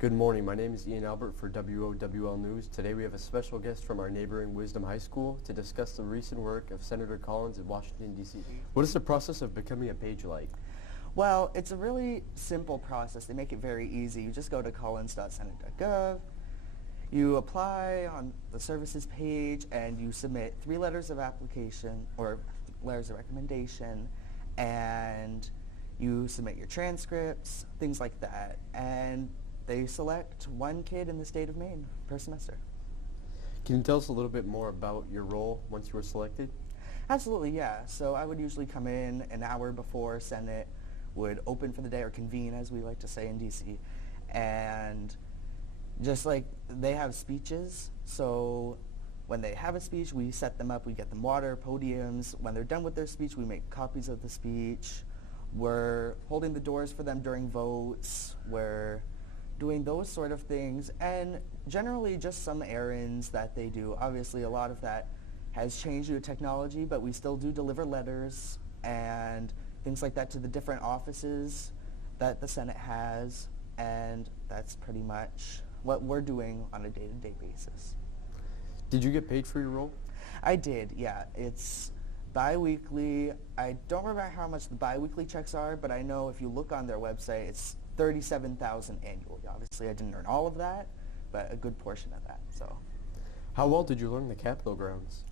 Good morning. My name is Ian Albert for WOWL News. Today we have a special guest from our neighboring Wisdom High School to discuss the recent work of Senator Collins in Washington, D.C. What is the process of becoming a page like? Well, it's a really simple process. They make it very easy. You just go to collins.senate.gov, you apply on the services page, and you submit 3 letters of application or letters of recommendation, and you submit your transcripts, things like that. And they select one kid in the state of Maine per semester. Can you tell us a little bit more about your role once you were selected? Absolutely, yeah. So I would usually come in an hour before Senate would open for the day, or convene as we like to say in DC. And just like they have speeches, so when they have a speech, we set them up, we get them water, podiums. When they're done with their speech, we make copies of the speech. We're holding the doors for them during votes. We're doing those sort of things, and generally just some errands that they do. Obviously, a lot of that has changed due to technology, but we still do deliver letters and things like that to the different offices that the Senate has, and that's pretty much what we're doing on a day-to-day basis. Did you get paid for your role? I did, yeah. It's bi-weekly. I don't remember how much the bi-weekly checks are, but I know if you look on their website, it's $37,000 annually. Obviously, I didn't earn all of that, but a good portion of that. So, how well did you learn the Capitol grounds?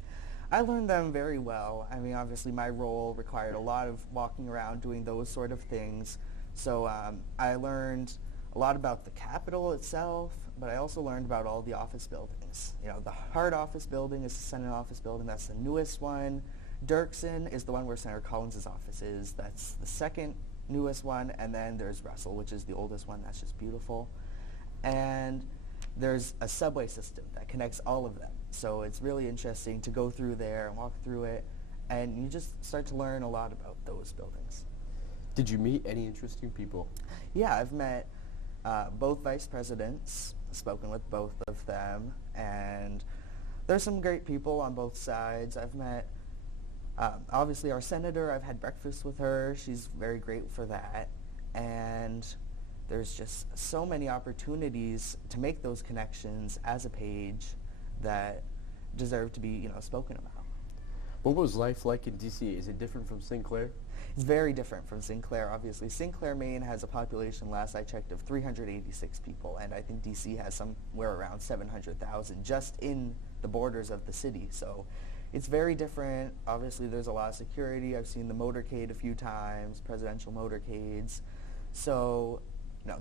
I learned them very well. I mean, obviously, my role required a lot of walking around, doing those sort of things. So I learned a lot about the Capitol itself, but I also learned about all the office buildings. You know, the Hart office building is the Senate office building. That's the newest one. Dirksen is the one where Senator Collins' office is. That's the second newest one, and then there's Russell, which is the oldest one. That's just beautiful. And there's a subway system that connects all of them. So it's really interesting to go through there and walk through it, and you just start to learn a lot about those buildings. Did you meet any interesting people? Yeah, I've met both vice presidents, spoken with both of them, and there's some great people on both sides. I've met obviously our senator. I've had breakfast with her. She's very great for that. And there's just so many opportunities to make those connections as a page that deserve to be, spoken about. What was life like in D.C.? Is it different from St. Clair? It's very different from St. Clair, obviously. St. Clair, Maine has a population, last I checked, of 386 people, and I think D.C. has somewhere around 700,000 just in the borders of the city. So it's very different. Obviously, there's a lot of security. I've seen the motorcade a few times, presidential motorcades. So,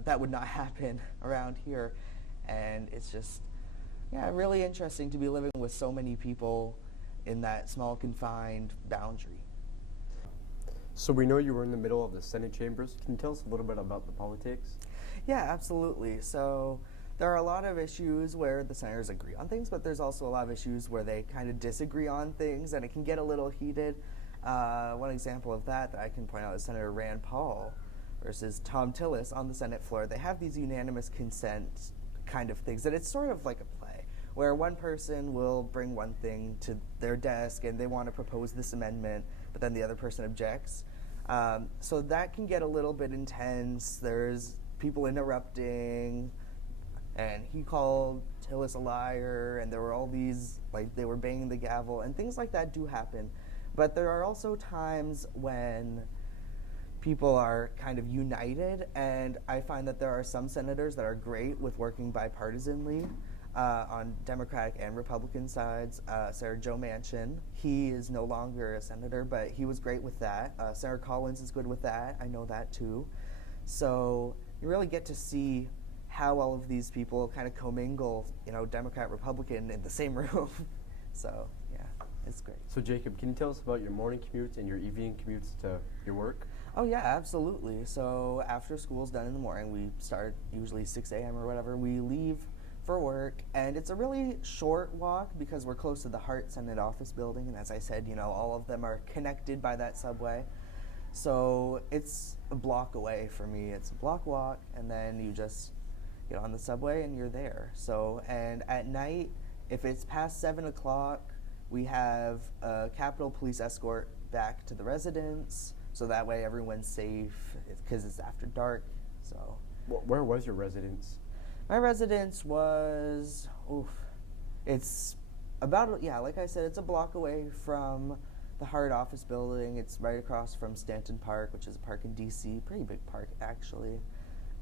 that would not happen around here. And it's just, really interesting to be living with so many people in that small, confined boundary. So we know you were in the middle of the Senate chambers. Can you tell us a little bit about the politics? Yeah, absolutely. So there are a lot of issues where the senators agree on things, but there's also a lot of issues where they kind of disagree on things, and it can get a little heated. One example of that I can point out is Senator Rand Paul versus Tom Tillis on the Senate floor. They have these unanimous consent kind of things, and it's sort of like a play, where one person will bring one thing to their desk and they want to propose this amendment, but then the other person objects. So that can get a little bit intense. There's people interrupting, and he called Tillis a liar, and there were all these, they were banging the gavel, and things like that do happen. But there are also times when people are kind of united, and I find that there are some senators that are great with working bipartisanly on Democratic and Republican sides. Senator Joe Manchin, he is no longer a senator, but he was great with that. Senator Collins is good with that. I know that too. So you really get to see how all of these people kind of commingle, Democrat, Republican in the same room. So, yeah, it's great. So, Jacob, can you tell us about your morning commutes and your evening commutes to your work? Oh, yeah, absolutely. So after school's done in the morning, we start usually 6 a.m. or whatever. We leave for work, and it's a really short walk because we're close to the Hart Senate office building, and as I said, all of them are connected by that subway. So it's a block away for me. It's a block walk, and then you just get on the subway and you're there. So, and at night, if it's past 7 o'clock, we have a Capitol Police escort back to the residence, so that way everyone's safe because it's after dark. So, Where was your residence? My residence was, it's about, yeah, like I said, it's a block away from the Hart office building. It's right across from Stanton Park, which is a park in DC, pretty big park actually.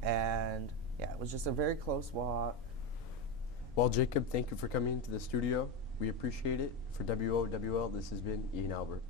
And yeah, it was just a very close walk. Well, Jacob, thank you for coming to the studio. We appreciate it. For WOWL, this has been Ian Albert.